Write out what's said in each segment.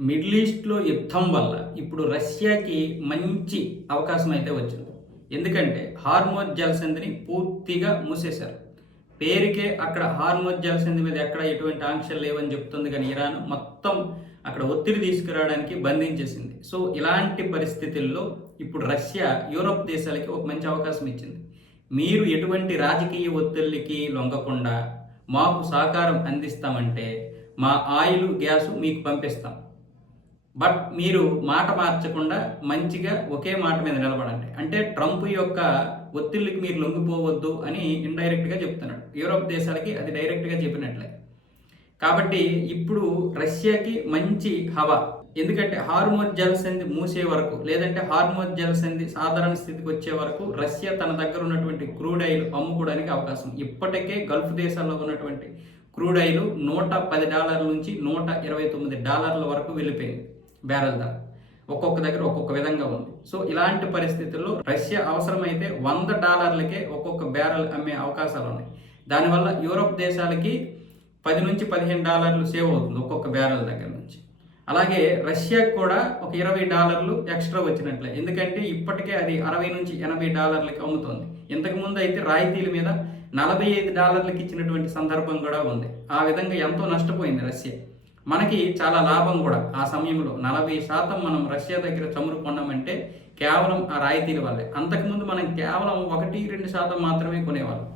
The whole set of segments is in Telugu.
మిడిల్ ఈస్ట్‌లో యుద్ధం వల్ల ఇప్పుడు రష్యాకి మంచి అవకాశం అయితే వచ్చింది. ఎందుకంటే హార్మోజ్ జలసంధిని పూర్తిగా మూసేశారు. పేరుకే అక్కడ హార్మోజ్ జలసంధి మీద ఎక్కడ ఎటువంటి ఆంక్షలు లేవని చెప్తుంది కానీ ఇరాన్ మొత్తం అక్కడ ఒత్తిడి తీసుకురావడానికి బంధించేసింది. సో ఇలాంటి పరిస్థితుల్లో ఇప్పుడు రష్యా యూరోప్ దేశాలకి ఒక మంచి అవకాశం ఇచ్చింది. మీరు ఎటువంటి రాజకీయ ఒత్తిళ్ళకి లొంగకుండా మాకు సహకారం అందిస్తామంటే మా ఆయిల్, గ్యాసు మీకు పంపిస్తాం. బట్ మీరు మాట మార్చకుండా మంచిగా ఒకే మాట మీద నిలబడండి. అంటే ట్రంప్ యొక్క ఒత్తిళ్ళకి మీరు లొంగిపోవద్దు అని ఇండైరెక్ట్గా చెప్తున్నాడు. యూరోప్ దేశాలకి అది డైరెక్ట్గా చెప్పినట్లే. కాబట్టి ఇప్పుడు రష్యాకి మంచి హవా. ఎందుకంటే హార్మోజ్ జలసంధి మూసే వరకు, లేదంటే హార్మోజ్ జలసంధి సాధారణ స్థితికి వచ్చే వరకు రష్యా తన దగ్గర ఉన్నటువంటి క్రూడ్ ఆయిల్ అమ్ముకోవడానికి అవకాశం. ఇప్పటికే గల్ఫ్ దేశాల్లో ఉన్నటువంటి క్రూడ్ ఆయిల్ $110 నుంచి $129 వరకు వెళ్ళిపోయింది బ్యారెల్ ధర. ఒక్కొక్క దగ్గర ఒక్కొక్క విధంగా ఉంది. సో ఇలాంటి పరిస్థితుల్లో రష్యా అవసరమైతే $100కే ఒక్కొక్క బ్యారెల్ అమ్మే అవకాశాలు ఉన్నాయి. దానివల్ల యూరోప్ దేశాలకి $10 నుంచి $15 సేవ్ అవుతుంది ఒక్కొక్క బ్యారెల్ దగ్గర నుంచి. అలాగే రష్యాకి కూడా ఒక $20 ఎక్స్ట్రా వచ్చినట్లే. ఎందుకంటే ఇప్పటికే అది $60 నుంచి $80కి అమ్ముతుంది. ఇంతకుముందు అయితే రాయితీల మీద $45కి ఇచ్చినటువంటి సందర్భం కూడా ఉంది. ఆ విధంగా ఎంతో నష్టపోయింది రష్యా. మనకి చాలా లాభం కూడా ఆ సమయంలో 40% మనం రష్యా దగ్గర చమురు కొన్నామంటే కేవలం ఆ రాయితీల వల్లే. అంతకుముందు మనం కేవలం 1-2% మాత్రమే కొనేవాళ్ళం.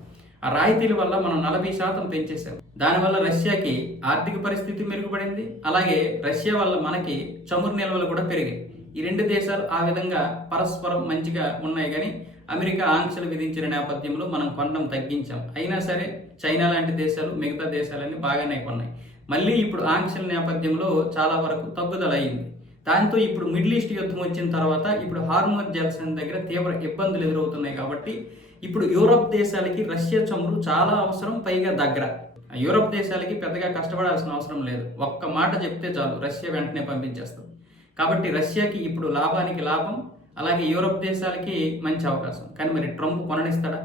ఆ రాయితీల వల్ల మనం 40% పెంచేసాం. దానివల్ల రష్యాకి ఆర్థిక పరిస్థితి మెరుగుపడింది. అలాగే రష్యా వల్ల మనకి చమురు నిల్వలు కూడా పెరిగాయి. ఈ రెండు దేశాలు ఆ విధంగా పరస్పరం మంచిగా ఉన్నాయి. కానీ అమెరికా ఆంక్షలు విధించిన నేపథ్యంలో మనం కొనడం తగ్గించాం. అయినా సరే చైనా లాంటి దేశాలు, మిగతా దేశాలన్నీ బాగానే కొన్నాయి. మళ్ళీ ఇప్పుడు ఆంక్షల నేపథ్యంలో చాలా వరకు తగ్గుదల అయింది. దాంతో ఇప్పుడు మిడిల్ ఈస్ట్ యుద్ధం వచ్చిన తర్వాత ఇప్పుడు హార్మోజ్ జలసంధి దగ్గర తీవ్ర ఇబ్బందులు ఎదురవుతున్నాయి. కాబట్టి ఇప్పుడు యూరోప్ దేశాలకి రష్యా చమురు చాలా అవసరం, పైగా దగ్గర. యూరోప్ దేశాలకి పెద్దగా కష్టపడాల్సిన అవసరం లేదు. ఒక్క మాట చెప్తే చాలు, రష్యా వెంటనే పంపించేస్తుంది. కాబట్టి రష్యాకి ఇప్పుడు లాభానికి లాభం, అలాగే యూరోప్ దేశాలకి మంచి అవకాశం. కానీ మరి ట్రంప్ కొననిస్తాడా?